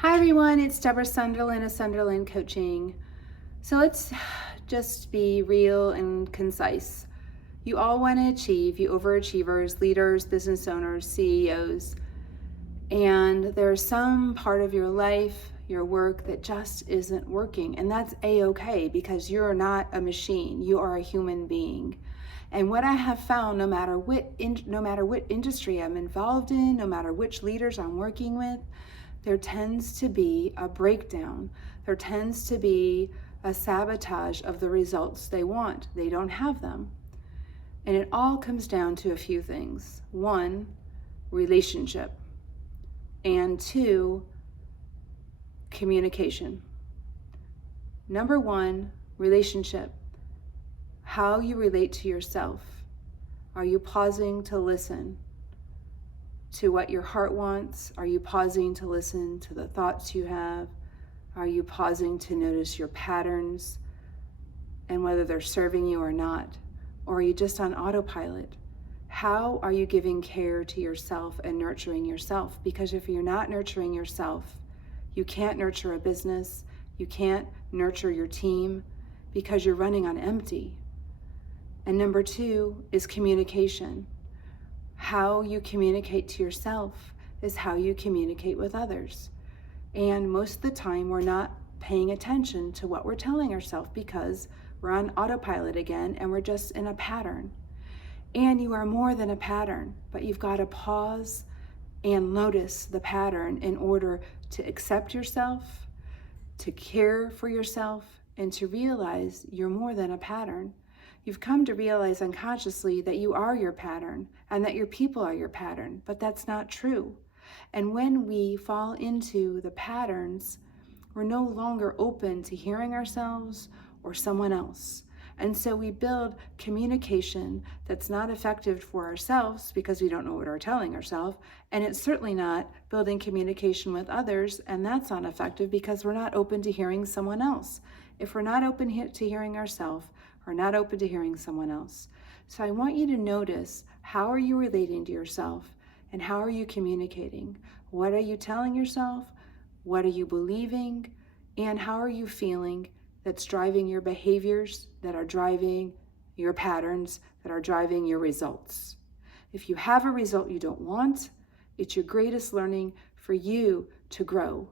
Hi everyone, it's Deborah Sunderland of Sunderland Coaching. So let's just be real and concise. You all want to achieve, you overachievers, leaders, business owners, CEOs, and there's some part of your life, your work that just isn't working. And that's a-okay because you're not a machine, you are a human being. And what I have found, no matter what industry I'm involved in, no matter which leaders I'm working with, there tends to be a breakdown. There tends to be a sabotage of the results they want. They don't have them. And it all comes down to a few things. One, relationship. And two, communication. Number one, relationship. How you relate to yourself. Are you pausing to listen to what your heart wants? Are you pausing to listen to the thoughts you have? Are you pausing to notice your patterns and whether they're serving you or not? Or are you just on autopilot? How are you giving care to yourself and nurturing yourself? Because if you're not nurturing yourself, you can't nurture a business, you can't nurture your team because you're running on empty. And number two is communication. How you communicate to yourself is how you communicate with others. And most of the time, we're not paying attention to what we're telling ourselves because we're on autopilot again and we're just in a pattern. And you are more than a pattern, but you've got to pause and notice the pattern in order to accept yourself, to care for yourself, and to realize you're more than a pattern. You've come to realize unconsciously that you are your pattern and that your people are your pattern, but that's not true. And when we fall into the patterns, we're no longer open to hearing ourselves or someone else. And so we build communication that's not effective for ourselves because we don't know what we're telling ourselves. And it's certainly not building communication with others, and that's not effective because we're not open to hearing someone else. If we're not open to hearing ourselves, we're not open to hearing someone else. So I want you to notice, how are you relating to yourself and how are you communicating? What are you telling yourself? What are you believing? And how are you feeling that's driving your behaviors, that are driving your patterns, that are driving your results? If you have a result you don't want, it's your greatest learning for you to grow.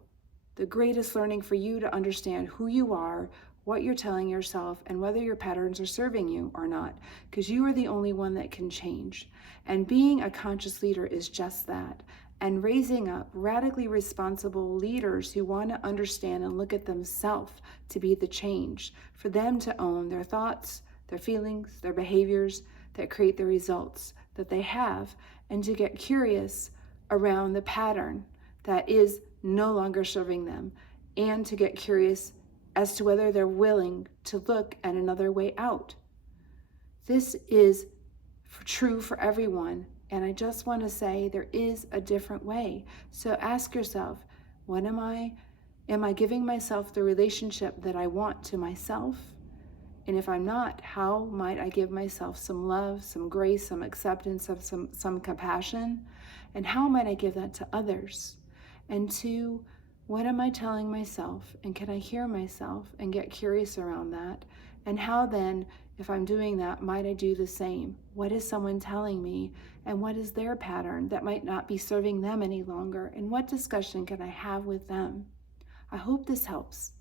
The greatest learning for you to understand who you are, what you're telling yourself, and whether your patterns are serving you or not, because you are the only one that can change. And being a conscious leader is just that. And raising up radically responsible leaders who want to understand and look at themselves to be the change, for them to own their thoughts, their feelings, their behaviors that create the results that they have, and to get curious around the pattern that is no longer serving them, and to get curious as to whether they're willing to look at another way out. This is true for everyone, and I just want to say there is a different way. So ask yourself, what am I giving myself the relationship that I want to myself? And if I'm not, how might I give myself some love, some grace, some acceptance, some compassion? And how might I give that to others? And two, what am I telling myself? And can I hear myself and get curious around that? And how then, if I'm doing that, might I do the same? What is someone telling me? And what is their pattern that might not be serving them any longer? And what discussion can I have with them? I hope this helps.